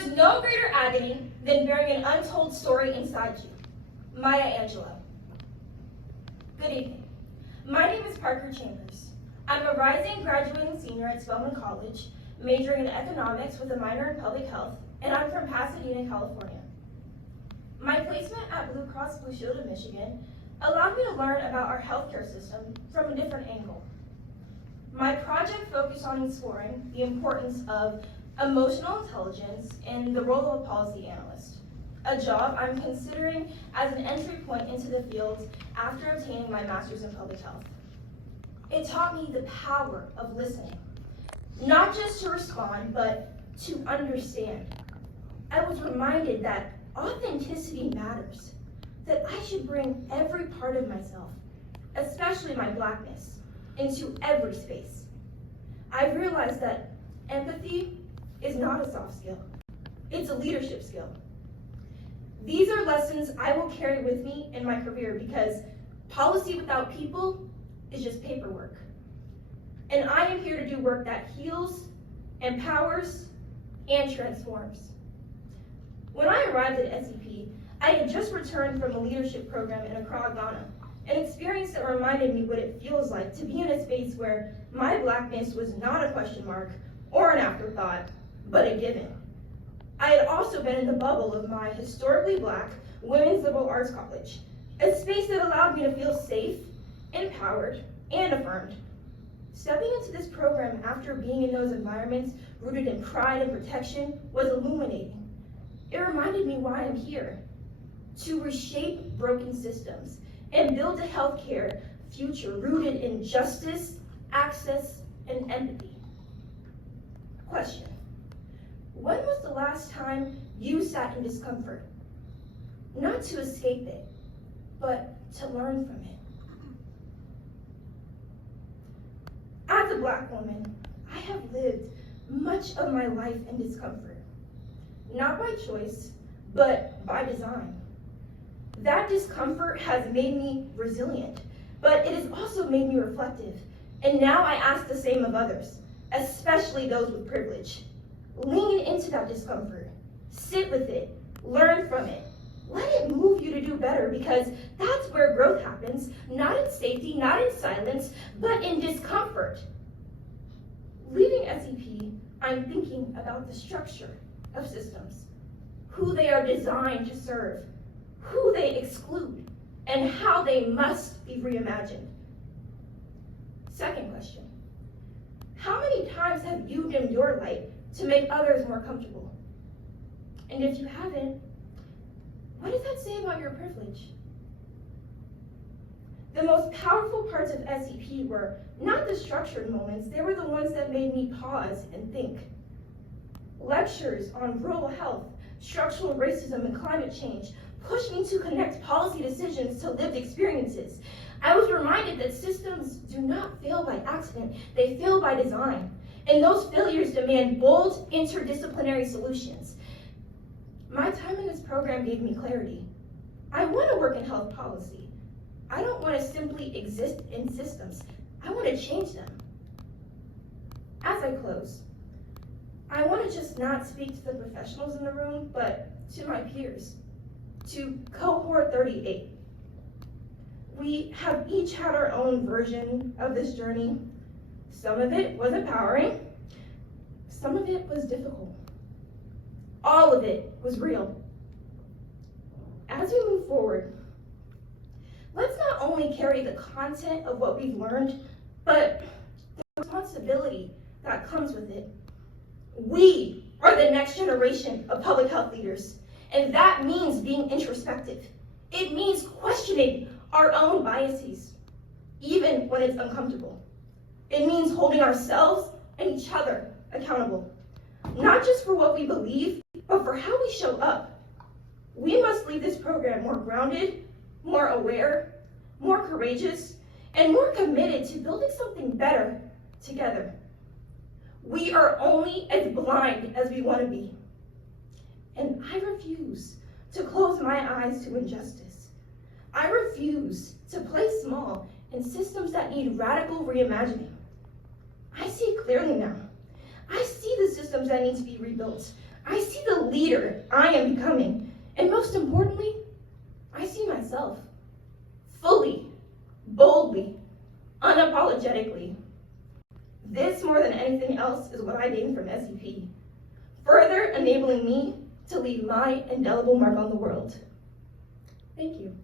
is no greater agony than bearing an untold story inside you. Maya Angelou. Good evening. My name is Parker Chambers. I'm a rising graduating senior at Spelman College, majoring in economics with a minor in public health, and I'm from Pasadena, California. My placement at Blue Cross Blue Shield of Michigan allowed me to learn about our healthcare system from a different angle. My project focused on exploring the importance of emotional intelligence and the role of a policy analyst, a job I'm considering as an entry point into the field after obtaining my master's in public health. It taught me the power of listening, not just to respond, but to understand. I was reminded that authenticity matters, that I should bring every part of myself, especially my Blackness, into every space. I realized that empathy is not a soft skill, it's a leadership skill. These are lessons I will carry with me in my career because policy without people is just paperwork. And I am here to do work that heals, empowers, and transforms. When I arrived at SEP, I had just returned from a leadership program in Accra, Ghana, an experience that reminded me what it feels like to be in a space where my Blackness was not a question mark or an afterthought, but a given. I had also been in the bubble of my historically Black women's liberal arts college, a space that allowed me to feel safe, empowered, and affirmed. Stepping into this program after being in those environments rooted in pride and protection was illuminating. It reminded me why I'm here, to reshape broken systems and build a healthcare future rooted in justice, access, and empathy. Question: when was the last time you sat in discomfort? Not to escape it, but to learn from it. As a Black woman, I have lived much of my life in discomfort. Not by choice, but by design. That discomfort has made me resilient, but it has also made me reflective. And now I ask the same of others, especially those with privilege. Lean into that discomfort, sit with it, learn from it. Let it move you to do better because that's where growth happens, not in safety, not in silence, but in discomfort. Leaving SEP, I'm thinking about the structure of systems, who they are designed to serve, who they exclude, and how they must be reimagined. Second question: how many times have you dimmed your light to make others more comfortable? And if you haven't, what does that say about your privilege? The most powerful parts of SEP were not the structured moments, they were the ones that made me pause and think. Lectures on rural health, structural racism, and climate change pushed me to connect policy decisions to lived experiences. I was reminded that systems do not fail by accident, they fail by design. And those failures demand bold, interdisciplinary solutions. My time in this program gave me clarity. I want to work in health policy. I don't want to simply exist in systems. I want to change them. As I close, I want to just not speak to the professionals in the room, but to my peers, to Cohort 38. We have each had our own version of this journey. Some of it was empowering, some of it was difficult. All of it was real. As we move forward, let's not only carry the content of what we've learned, but the responsibility that comes with it. We are the next generation of public health leaders, and that means being introspective. It means questioning our own biases, even when it's uncomfortable. It means holding ourselves and each other accountable, not just for what we believe, but for how we show up. We must leave this program more grounded, more aware, more courageous, and more committed to building something better together. We are only as blind as we want to be. And I refuse to close my eyes to injustice. I refuse to play small in systems that need radical reimagining. I see clearly now. I see the systems that need to be rebuilt. I see the leader I am becoming, and most importantly, I see myself fully, boldly, unapologetically. This, more than anything else, is what I gained from SEP, further enabling me to leave my indelible mark on the world. Thank you.